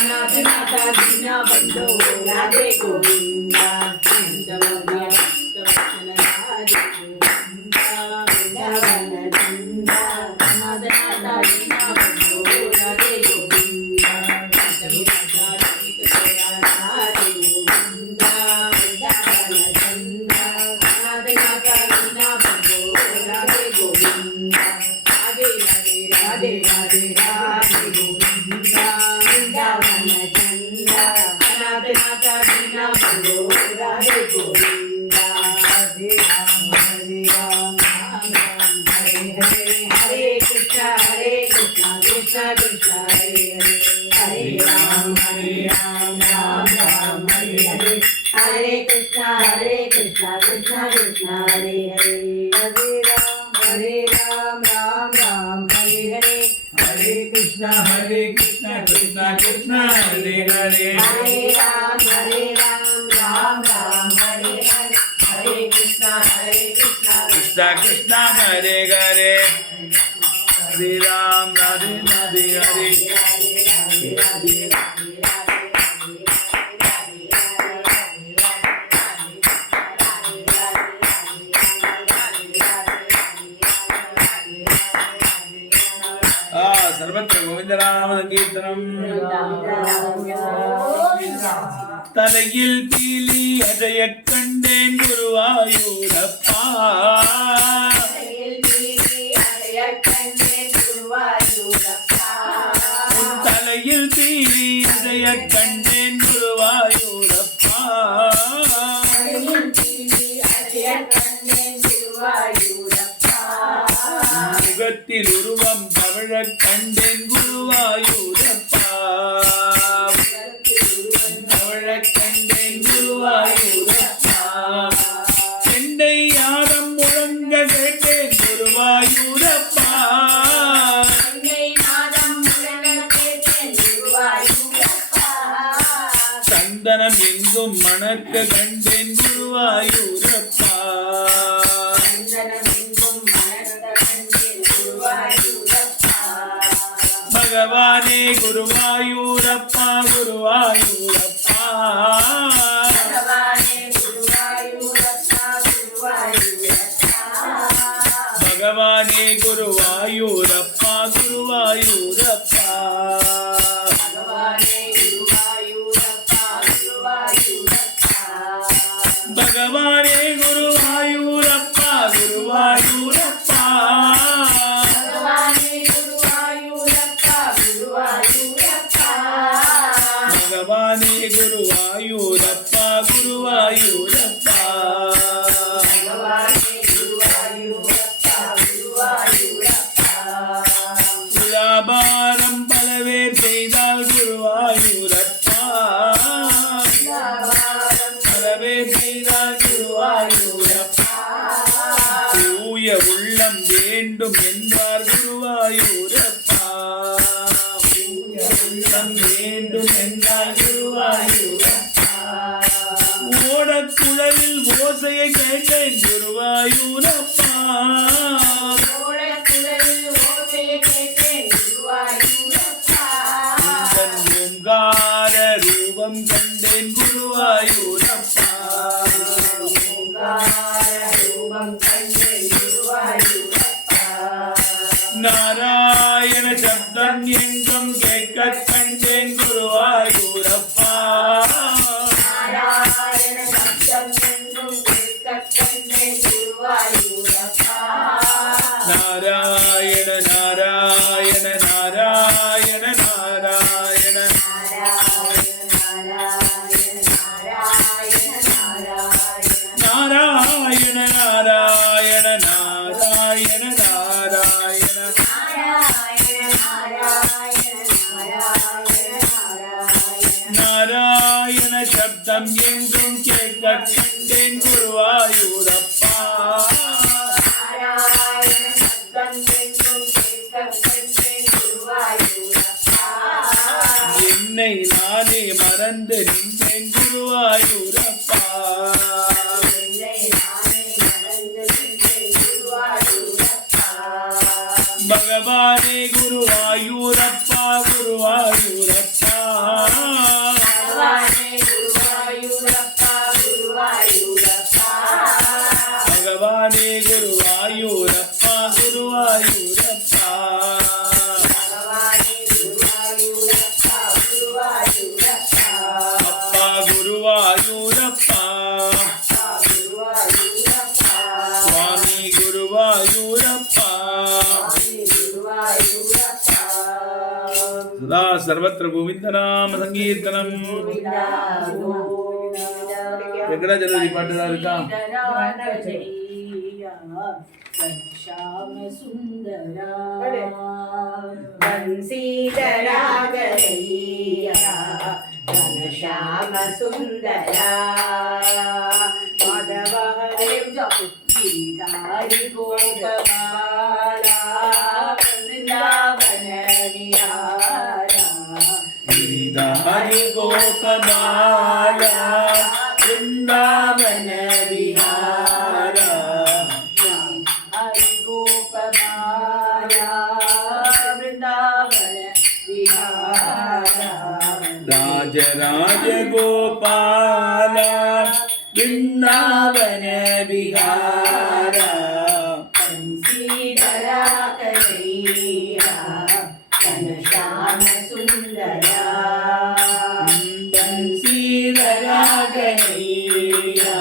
अनाथ दीना बंधो Radhe Govinda Krishna Hare Hare Hare Ram Radhe Radhe Hare सर्वत्र गोविंद नाम कीर्तनम தலையில் பீலி அஜய கண்டேன் குருவாயூரப்பா தலையில் பீலி அஜய கண்டேன் குருவாயூரப்பா முகத்தில் உருவம் தவழ கண்டேன் குருவாயூரப்பா செண்டை யாரம் முழங்க கேட்டேன் குருவாயூரப்பா சந்தனம் எங்கும் மணக்க கண்டேன் குருவாயூரப்பா பகவானே குருவாயூரப்பா குருவாயூரப்பா பகவானே குருவாயூரப்பா குருவாயூரப்பா பகவானே குருவாயூரப்பா குருவாயூரப்பா பகவானே குருவாயூரப்பா குருவாயூரப்பா வியாபாரம் பலவே செய்தால் குருவாயூரப்பா பலவே செய்தால் குருவாயூரப்பா தூய உள்ளம் வேண்டும் என்றார் குருவாயூரப்பா உள்ளம் வேண்டும் என்றார் குருவாயூரப்பா ஓடக்குழலில் ஓசையை கேட்டேன் குருவாயூரப்பா ஓங்கார ரூபம் கண்டேன் குருவாயூரப்பா நாராயண சப்தம் எங்கும் கேட்க கண்டேன் குருவாயூரப்பா நாராயண நாராயண நாராயண நாராயண நாராயண நாராயண நாராயண நாராயண நாராயண சப்தம் எங்கும் கேட்க கண்டேன் குருவாயூரப்பா என்னை நானே மறந்து நின்றேன் குருவாயூரப்பா பகவானே குருவாயூரப்பா குருவாயூரப்பா ಗುರುವಾಯೂರಪ್ಪ ಸ್ವಾಮಿ ಗುರುವಾಯೂರಪ್ಪ ಸದಾ ಸರ್ವತ್ರ ಗೋವಿಂದ ನಾಮ ಸಂಕೀರ್ತನಂ ಎక్కడ ಜಲ್ದಿ ಪಾಠದಾರಿಕಾ श्याम सुंदरा बंसीधरा गरैया घनश्याम सुंदरा माधव हरे गिरिधारी गोपबाला वृंदावन विहारा गिरिधारी गोपबाला वृंदावन विहारा राज राज गोपाल वृंदावन विहारा बंसीधरा कन्हैया घनश्याम सुंदरा बंसीधरा कन्हैया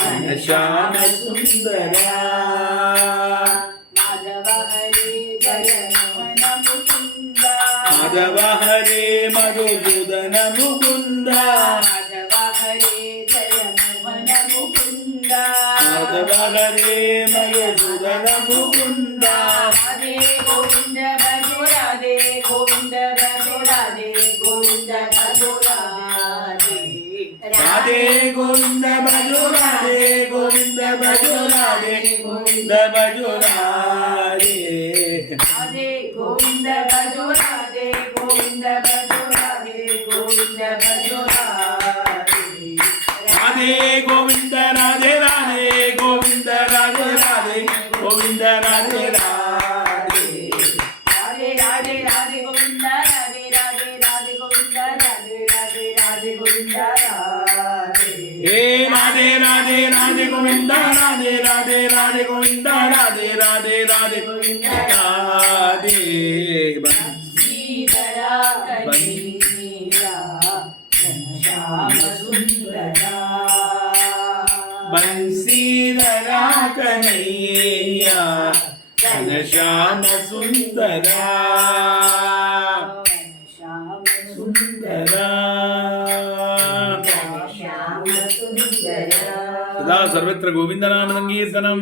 घनश्याम सुंदरा माधव हरे मधुसूदन मुकुंद माधव हरे जय मोहन मुकुंद माधव हरे मधुसूदन मुकुंद राधे गोविंद भजो राधे गोविंद भजो राधे गोविंद भजो राधे राधे गोविंद भजो राधे गोविंद भजो राधे गोविंद भजो राधे राधे गोविंद भजो राधे गोविंद भजो राधे गोविंद भजो राधे राधे गोविंद राधे राधे गोविंद राधे राधे गोविंद राधे राधे राधे राधे राधे गोविंद राधे राधे राधे गोविंद राधे राधे राधे गोविंद राधे हे राधे राधे राधे गोविंद राधे राधे राधे गोविंद राधे राधे राधे गोविंद राधे बंसीधरा कन्हैया घनश्याम सुंदरा बंसीधरा कन्हैया घनश्याम सुंदरा घनश्याम सुंदरा घनश्याम सुंदरा सदा सर्वत्र गोविंद नाम संकीर्तनम